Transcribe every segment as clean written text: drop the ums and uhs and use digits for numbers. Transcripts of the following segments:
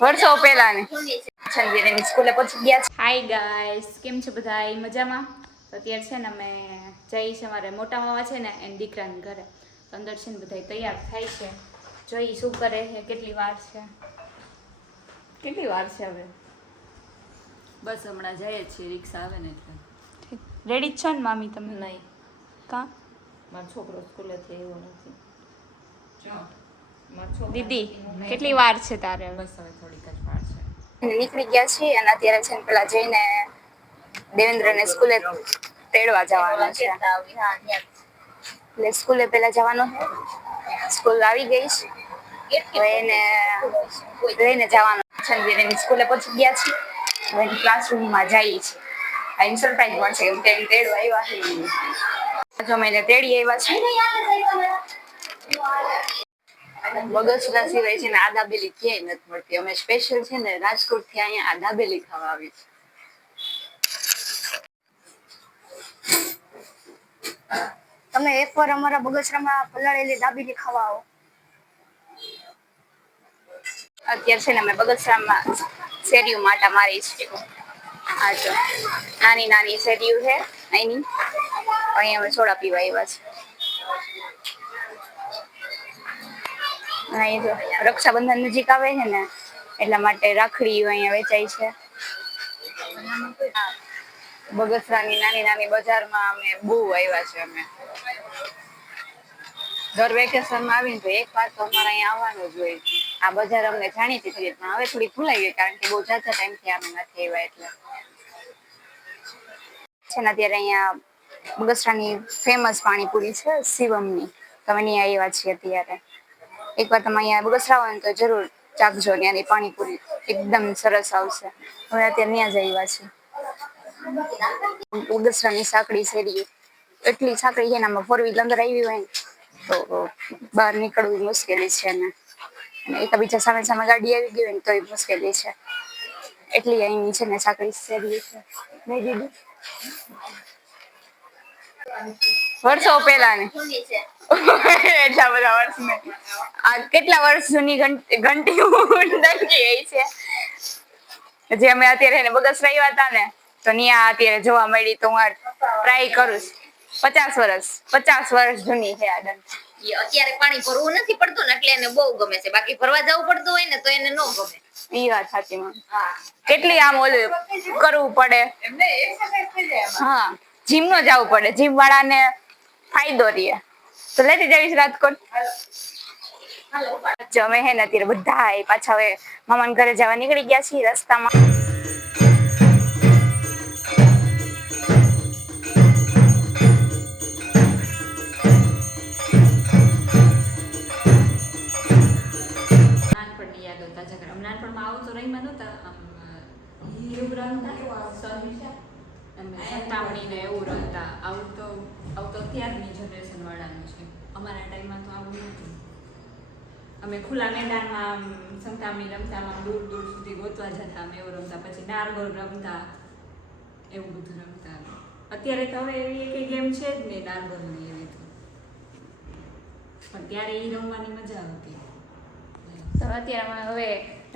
વર્ષો પહેલાની સંજયની સ્કૂલે પહોંચી ગયા છે. હાય ગાઈસ, કેમ છો બધા? મજામાં? તો અત્યારે છે ને અમે જઈએ છીએ મારે મોટા મામા છે ને એની દીકરાની ઘરે. તો અંદર છે ને બધા તૈયાર થાય છે. જોઈ શું કરે છે, કેટલી વાર છે હવે? બસ હમણાં જઈએ છીએ, રિક્ષા આવે ને એટલે. રેડી જ છો ને મામી તમે? નહીં, કા મારો છોકરો સ્કૂલેથી એવો નથી. દીદી કેટલી વાર છે તારે? બસ હવે થોડીક જ વાર છે. નીકળી ગયા છીએ અને અત્યારે છે ને પેલા જઈને દેવેન્દ્રને સ્કૂલે તેડવા જવાના છે. એટલે સ્કૂલે પેલા જવાનું છે. સ્કૂલ આવી ગઈ છે, હવે એને લઈને જવાનું. સંજયની સ્કૂલે પહોંચી ગયા છીએ, હવે ક્લાસરૂમમાં જઈએ છીએ. આ સરપ્રાઈઝ મળશે કેમ કે તેડવા આવ્યા છે. જો અમે એને તેડી આવ્યા છે. બગસરા સિવાય છે ને આ દાબેલી ક્યાંય નથી મળતી. અમે સ્પેશિયલ છે ને રાજકોટ થી અહીંયા આ દાબેલી ખાવા આવી છે. તમે એકવાર અમારા બગસરામાં પલાળેલી દાબેલી ખાવા આવો. અત્યારે છે ને અમે બગસરામાં શેરીઓ માટા મારી છે. આ જો નાની નાની શેરીઓ છે અહીંની. અહીંયા અમે સોડા પીવા આવ્યા છે. અહીં જો રક્ષાબંધન નજીક આવે છે ને એટલા માટે રાખડીઓ અહીંયા વેચાય છે. બગસરાની નાની નાની બજારમાં અમે બહુ આવ્યા છે. અમે દર વેકેશનમાં આવીને તો એક વાર તો અમારે અહીંયા આવવાનું જ હોય. આ બજાર અમને જાણીતી થઈ પણ હવે થોડી ભૂલાઈ ગઈ કારણ કે બહુ જાજા ટાઈમથી અમે નથી આવ્યા એટલે છે ને. અત્યારે અહીંયા બગસરાની ફેમસ પાણીપુરી છે શિવમની. તમે ત્યાં આવ્યા છીએ અત્યારે. એકવાર તમે અહીંયા બગસરા હોય ને તો જરૂર ચાખજો. ત્યાંની પાણીપુરી એકદમ સરસ આવશે. હવે અત્યારે ત્યાં જ આવ્યા છે. બગસરાની સાંકડી શેરી એટલી સાંકડી છે ને, આમાં 4 વ્હીલર અંદર આવી હોય ને તો બહાર નીકળવું મુશ્કેલી છે ને. અને એકબીજા સામે સામે ગાડી આવી ગઈ હોય ને તોય મુશ્કેલી છે. એટલી અહીંની છે ને સાંકડી શેરી છે. નહીં દીદી, વર્ષો પહેલાની એટલા બધા વર્ષ ને આ કેટલા વર્ષ જૂની ઘંટી દંકી છે. જે અમે અત્યારે એને બગસરા આવ્યા હતા ને તો ત્યાં અત્યારે જોવા મળી તો હું ટ્રાય કરું. 50 વર્ષ જૂની છે આ ડંકી. અત્યારે પાણી ભરવું નથી પડતું ને એટલે એને બહુ ગમે છે. બાકી ભરવા જવું પડતું હોય ને તો એને ન ગમે. ઈ વાત સાચી માં. કેટલી આમ ઓલું કરવું પડે. હા, જીમ નો જવું પડે. જીમ વાળાને ફાયદો રહે. તો લેતી જઈશ રાજકોટ. જો અમે હે ને અત્યારે બધા પાછા હવે મામાના ઘરે જવા નીકળી ગયા છીએ. રસ્તામાં નાનપણની યાદો તાજા કરે. નાનપણમાં આવું તો રહીમાં નહોતા. એવું રમતા સંતામણી ને એવું રમતા. આવું તો અત્યારની જનરેશન વાળાનું છે. અમારા ટાઈમમાં તો આવું નહોતું. અમે ખુલ્લા મેદાનમાં સંતામણી રમતા, દૂર દૂર સુધી ગોતવા જતા. અમે એવું રમતા. પછી નારગોલ રમતા, એવું બધું રમતા. અત્યારે તો હવે એવી એક ગેમ છે જ નહીં નારગોલની એવી તો. પણ ત્યારે એ રમવાની મજા આવતી. તો અત્યારે અમે હવે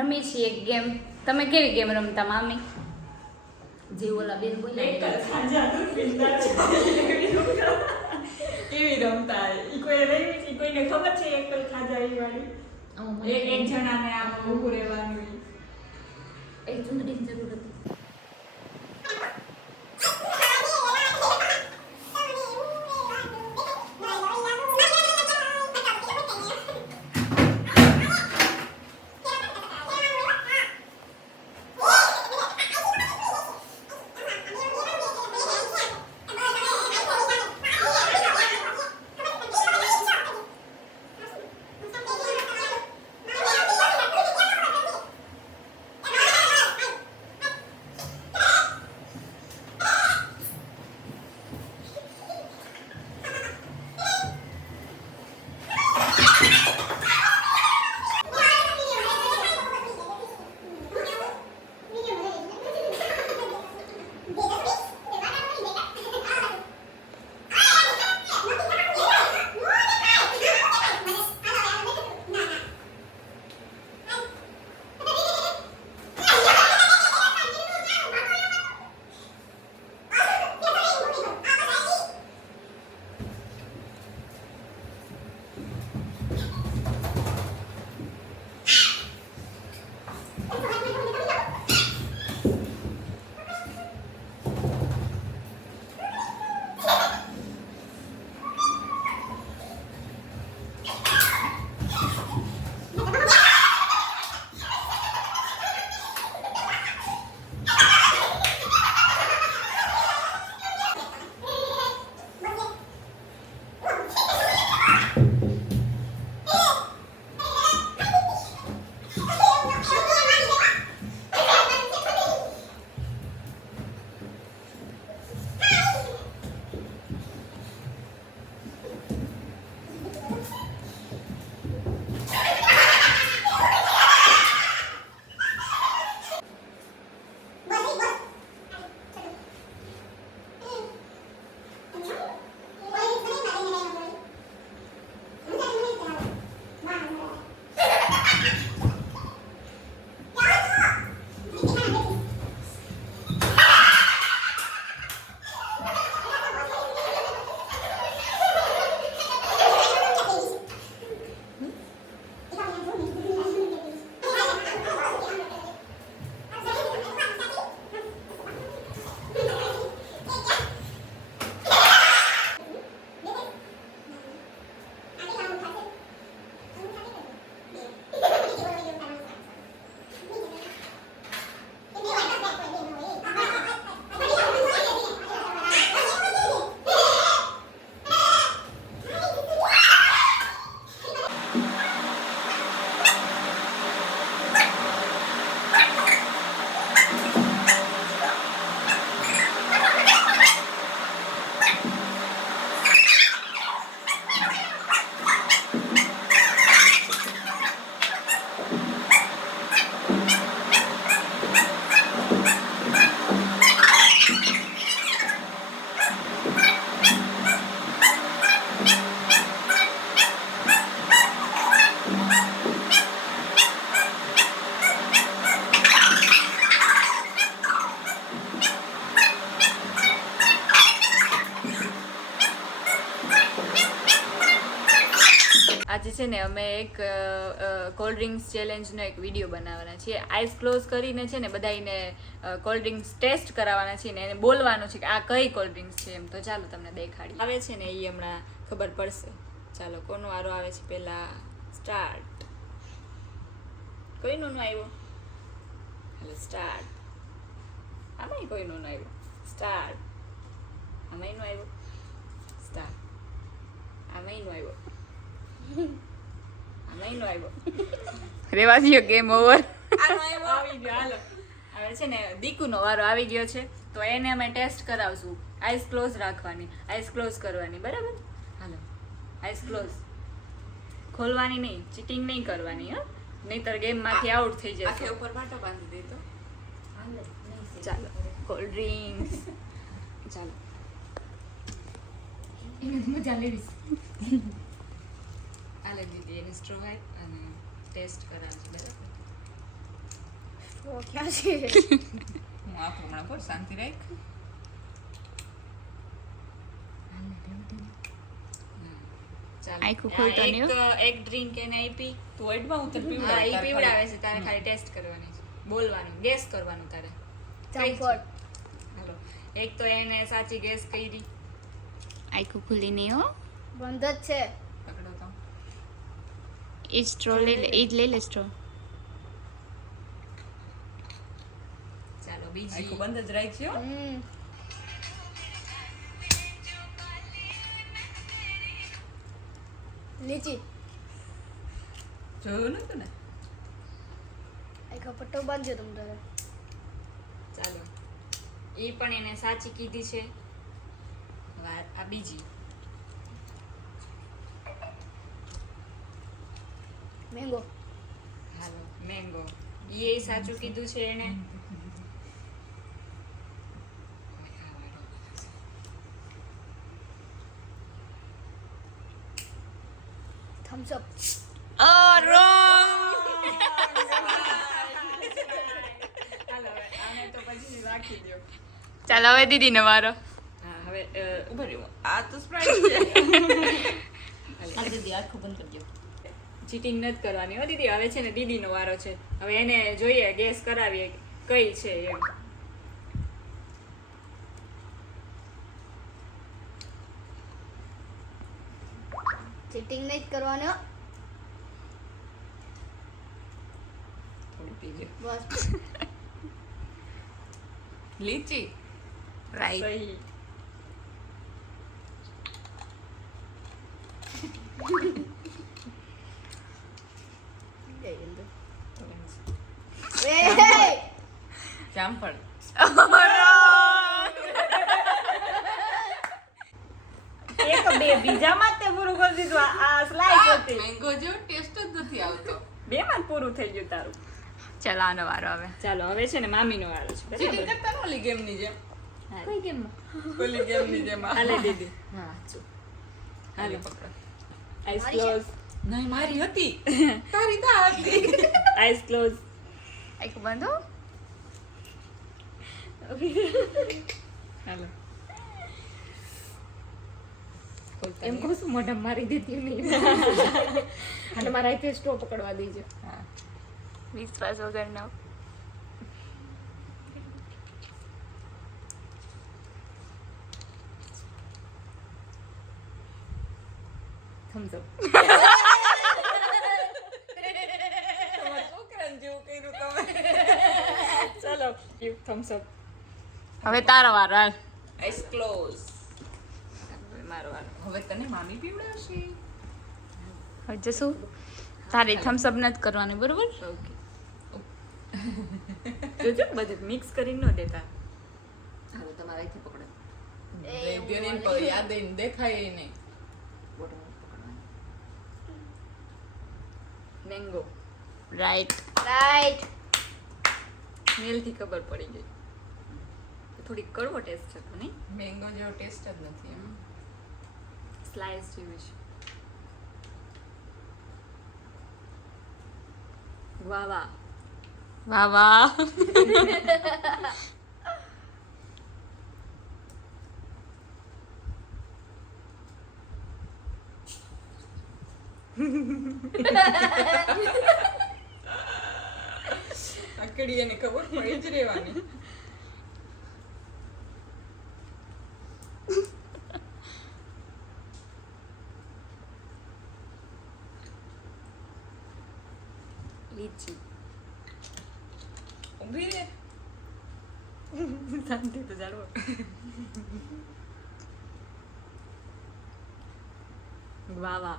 રમી છીએ એક ગેમ. તમે કેવી ગેમ રમતા મામી? જે ઓલા બેન બોલ્યા કેવી રમતા? ઈ કોઈ રમી છે? કોઈને ખબર છે એક ખાજા ઈ વાળી? એક જણાને આમ ઊભું રહેવાનું. એ ચૂંદડીની જરૂર હતી. આજે છે ને અમે એક કોલ્ડ ડ્રિંક્સ ચેલેન્જનો એક વિડીયો બનાવવાના છીએ. આઈસ ક્લોઝ કરીને છે ને બધાને કોલ્ડ ડ્રિંક્સ ટેસ્ટ કરાવવાના છીએ ને એને બોલવાનું છે કે આ કઈ કોલ્ડ ડ્રિંક્સ છે એમ. તો ચાલો તમને દેખાડી. આવે છે ને એ હમણાં ખબર પડશે. ચાલો કોનો વારો આવે છે પહેલા? સ્ટાર્ટ. કોઈનો નો આવ્યો? હાલો સ્ટાર્ટ. આમાંય કોઈનો નો આવ્યો. સ્ટાર્ટ. આમાંય નો આવ્યો. સ્ટાર્ટ. આમાંય નો આવ્યો. આમાંય નો આવ્યો. રેવા દો, ગેમ ઓવર. આવી ગયો. હાલો હવે છે ને દીકુનો વારો આવી ગયો છે તો એને અમે ટેસ્ટ કરાવશું. આઈસ ક્લોઝ રાખવાની, આઈસ ક્લોઝ કરવાની, બરાબર? હાલો આઈસ ક્લોઝ ખોલવાની નહીં, ચીટિંગ નહીં કરવાની હા, નહીતર ગેમમાંથી આઉટ થઈ જશે. આખે ઉપર વાટો બાંધી દીધો. ચાલો કોલ્ડ ડ્રિંક્સ. ચાલો મજા લેવીશ. આલે દીદી એને સ્ટ્રો અને ટેસ્ટ કરાવજો, બરાબર? તો ક્યાં છે? હું આખું હમણાં પર શાંતિ રાખ. આખું ખોલતો નહીં હો. એક ડ્રિંક એને આપી. તું એડમાં ઉતર હા પીવડાવ. એ પીવડાવે છે. તારે ખાલી ટેસ્ટ કરવાની છે, બોલવાનું, ગેસ કરવાનું તારે. જામફળ. હાલો એક તો એને સાચી ગેસ કરી. આખું ખુલ્લી નહીં હો. બંધ જ છે. પકડો તો. એ સ્ટ્રો લઈ લે, એ જ લઈ લે સ્ટ્રો. ચાલો બીજી. આખું બંધ જ રાખજો. લીચી. જોયું નતું ને? આખો પટ્ટો બાંધજો તમે તારે. ચાલો એ પણ એને સાચી કીધી છે. આ બીજી. મેંગો. હાલો મેંગો. એ સાચું કીધું છે એને. થમ્સ અપ. હાલો હવે આને તો પછી રાખી દો. ચાલો હવે દીદીનો વારો. હા હવે ઉભા રહ્યો. આ તો સ્પ્રાઇટ છે. હાલ દીદી આખું બંધ કરજો. ચીટિંગ નથી કરવાની હો દીદી. હવે છે ને દીદીનો વારો છે. હવે એને જોઈએ, ગેસ કરાવીએ કઈ છે એમ. ચીટિંગ નહીં જ કરવાનો. થોડું પીજો. બસ. લીચી. રાઈટ. સહી. જામફળ. એક બે બીજામાં જ તે પૂરું કરી દીધું. આ સ્લાઈસ હતી. મેંગો જેવો ટેસ્ટ જ નથી આવતો. બે માં જ પૂરું થઈ ગયું તારું. ચાલો આનો વારો હવે. ચાલો હવે છે ને મામીનો વારો છે. ચીટિંગ બરાબર? કરતા ઓલી ગેમની જેમ. કઈ ગેમમાં? ઓલી ગેમની જેમ. હાલે દીદી. હા. હાલો પકડો. Eyes close. નહીં મારી હતી. તારી તા હતી. Eyes close. આખું બંધ હો. હાલો ખોલતા એમ નહીં. કહું છું મોઢા મારી દેતી નહીં. અને મારા હાથે સ્ટો પકડવા દેજો. હા. વિશ્વાસ વગરનો. થમ્સ અપ. તમારા છોકરાને જેવું કર્યું તમે. ચાલો થમ્સ અપ. હવે તારો વારો હાલ. Eyes close. મારો વારો. હવે તને મામી પીવડાવશે. હવે જશું. તારે થમ્સ અપ નથી કરવાનું, બરોબર? ઓકે. જોજો બધું મિક્સ કરીને ન દેતા. હાલો તમારા અહીંથી પકડો. દેવને પર યાદ આવીને દેખાય નહીં. મેંગો. રાઈટ. રાઈટ. સ્મેલથી ખબર પડી ગઈ. થોડી કડવો ટેસ્ટ છે તો નહીં? મેંગો જેવો ટેસ્ટ જ નથી એમ. સ્લાઇસ જેવી છે. વાહ વાહ. વાહ વાહ. આકડી એને ખબર પડી જ રહેવાની. લીચી. ઊભી રે. શાંતિ તો જાળવો. વાવા.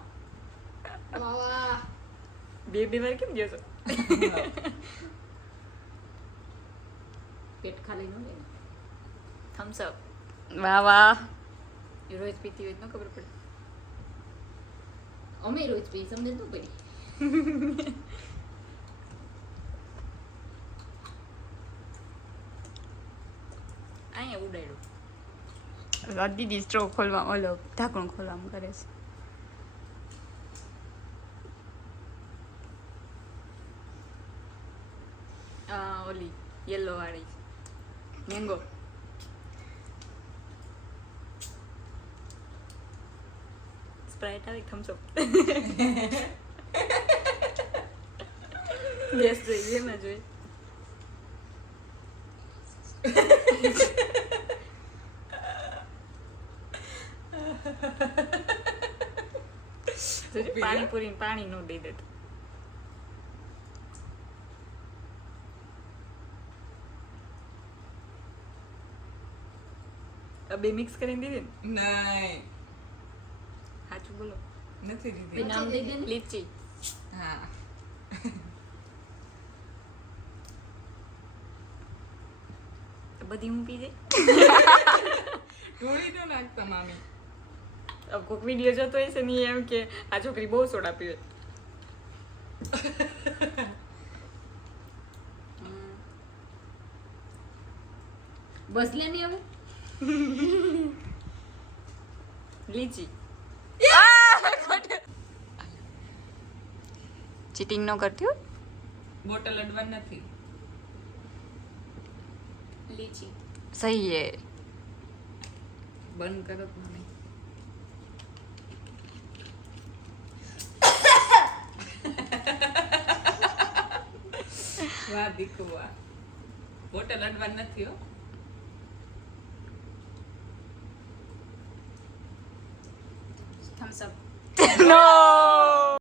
બે વાર કેમ જશો? પેટ ખાલી ન લે. થમ્સ અપ. વાહ વાહ. એ રોજ પીતી હોય તો ન ખબર પડે. અમે રોજ પી સમજ ન પડી. અહીંયા ઉડાડ્યું. દીદી સ્ટ્રો ખોલવા ઓલો ઢાંકણું ખોલવામાં કરે છે. ઓલી યલો વાળી મેંગો. સ્પ્રાઇટ આવે થમ્સ અપ. ગેસ જોઈએ એમાં જોઈએ. પાણીપુરી પાણી નો દઈ દેતું. બે મિક્સ કરીને દીધી ને? નહીં, સાચું બોલો. નથી દીધી. નામ દીધી ને લીચી. હા. બધી હું પી જાય. ઢોળી ન નાખતા મામી. કોઈક વિડીયો જોતો હશે ને એમ કે આ છોકરી બહુ સોડા પીવે. બસ લે ને હવે. લીચી. ચીટિંગ ન કરતી હો. બોટલ અડવા નથી. લીચી સહી હે. બંધ કરો મામી. વાહ દીકુ વાહ. બોટલ અડવા નથી હો. થમ્સ અપ.